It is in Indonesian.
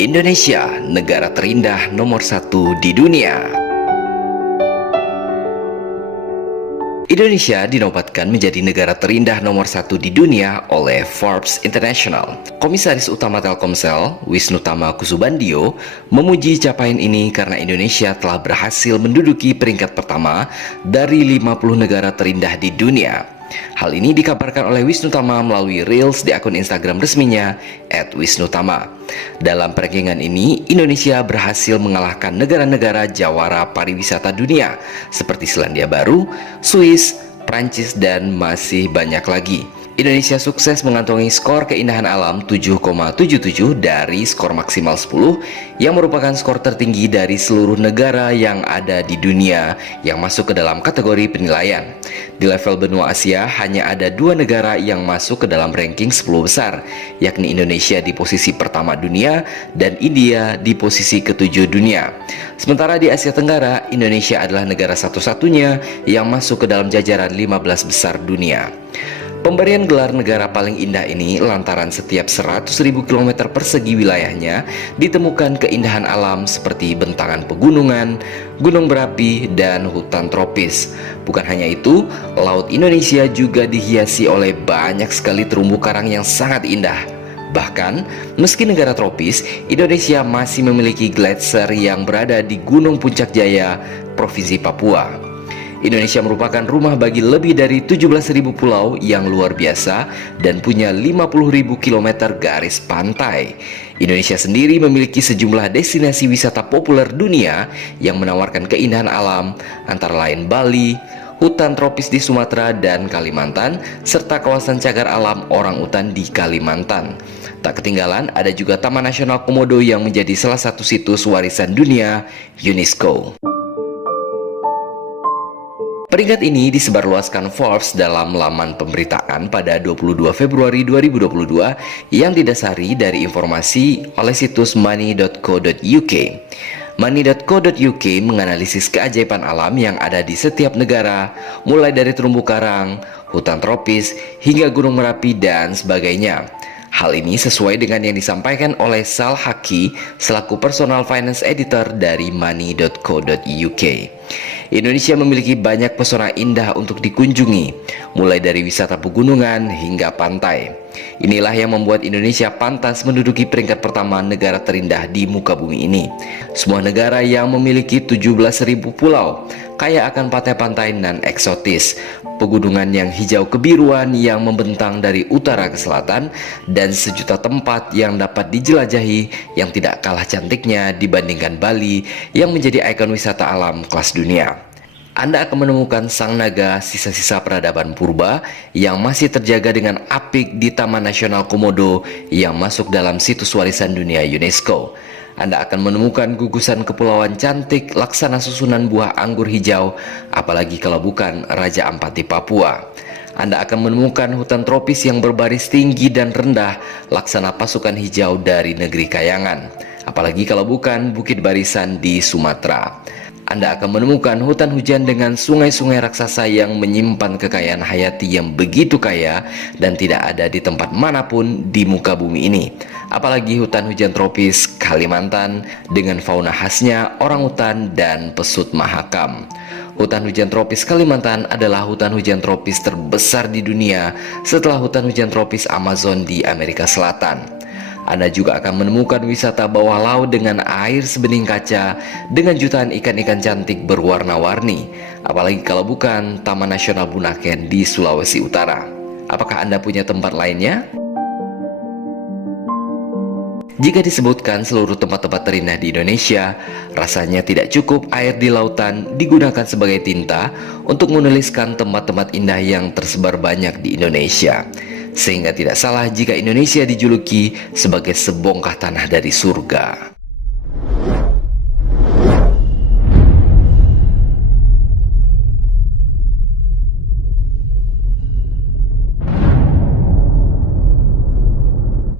Indonesia, negara terindah nomor 1 di dunia. Indonesia dinobatkan menjadi negara terindah nomor 1 di dunia oleh Forbes International. Komisaris Utama Telkomsel, Wisnutama Kusubandio, memuji capaian ini karena Indonesia telah berhasil menduduki peringkat pertama dari 50 negara terindah di dunia. Hal ini dikabarkan oleh Wisnutama melalui Reels di akun Instagram resminya @wisnutama. Dalam rankingan ini, Indonesia berhasil mengalahkan negara-negara jawara pariwisata dunia seperti Selandia Baru, Swiss, Prancis, dan masih banyak lagi. Indonesia sukses mengantongi skor keindahan alam 7,77 dari skor maksimal 10 yang merupakan skor tertinggi dari seluruh negara yang ada di dunia yang masuk ke dalam kategori penilaian. Di level benua Asia hanya ada 2 negara yang masuk ke dalam ranking 10 besar, yakni Indonesia di posisi pertama dunia dan India di posisi ke-7 dunia. Sementara di Asia Tenggara, Indonesia adalah negara satu-satunya yang masuk ke dalam jajaran 15 besar dunia. Pemberian gelar negara paling indah ini lantaran setiap 100.000 km persegi wilayahnya ditemukan keindahan alam seperti bentangan pegunungan, gunung berapi, dan hutan tropis. Bukan hanya itu, laut Indonesia juga dihiasi oleh banyak sekali terumbu karang yang sangat indah. Bahkan, meski negara tropis, Indonesia masih memiliki gletser yang berada di Gunung Puncak Jaya, Provinsi Papua. Indonesia merupakan rumah bagi lebih dari 17.000 pulau yang luar biasa dan punya 50.000 km garis pantai. Indonesia sendiri memiliki sejumlah destinasi wisata populer dunia yang menawarkan keindahan alam, antara lain Bali, hutan tropis di Sumatera dan Kalimantan, serta kawasan cagar alam orangutan di Kalimantan. Tak ketinggalan, ada juga Taman Nasional Komodo yang menjadi salah satu situs warisan dunia UNESCO. Peringkat ini disebarluaskan Forbes dalam laman pemberitaan pada 22 Februari 2022 yang didasari dari informasi oleh situs money.co.uk. Money.co.uk menganalisis keajaiban alam yang ada di setiap negara, mulai dari terumbu karang, hutan tropis, hingga gunung Merapi dan sebagainya. Hal ini sesuai dengan yang disampaikan oleh Sal Haki selaku personal finance editor dari money.co.uk. Indonesia memiliki banyak pesona indah untuk dikunjungi, mulai dari wisata pegunungan hingga pantai. Inilah yang membuat Indonesia pantas menduduki peringkat pertama negara terindah di muka bumi ini. Sebuah negara yang memiliki 17.000 pulau, kaya akan pantai-pantai nan eksotis, pegunungan yang hijau kebiruan yang membentang dari utara ke selatan, dan sejuta tempat yang dapat dijelajahi yang tidak kalah cantiknya dibandingkan Bali yang menjadi ikon wisata alam kelas dunia. Anda akan menemukan sang naga, sisa-sisa peradaban purba yang masih terjaga dengan apik di Taman Nasional Komodo yang masuk dalam situs warisan dunia UNESCO. Anda akan menemukan gugusan kepulauan cantik laksana susunan buah anggur hijau, apalagi kalau bukan Raja Ampat di Papua. Anda akan menemukan hutan tropis yang berbaris tinggi dan rendah laksana pasukan hijau dari negeri Kayangan, apalagi kalau bukan Bukit Barisan di Sumatera. Anda akan menemukan hutan hujan dengan sungai-sungai raksasa yang menyimpan kekayaan hayati yang begitu kaya dan tidak ada di tempat manapun di muka bumi ini. Apalagi hutan hujan tropis Kalimantan dengan fauna khasnya orangutan dan pesut mahakam. Hutan hujan tropis Kalimantan adalah hutan hujan tropis terbesar di dunia setelah hutan hujan tropis Amazon di Amerika Selatan. Anda juga akan menemukan wisata bawah laut dengan air sebening kaca dengan jutaan ikan-ikan cantik berwarna-warni, apalagi kalau bukan Taman Nasional Bunaken di Sulawesi Utara. Apakah Anda punya tempat lainnya? Jika disebutkan seluruh tempat-tempat terindah di Indonesia, rasanya tidak cukup air di lautan digunakan sebagai tinta untuk menuliskan tempat-tempat indah yang tersebar banyak di Indonesia. Sehingga tidak salah jika Indonesia dijuluki sebagai sebongkah tanah dari surga.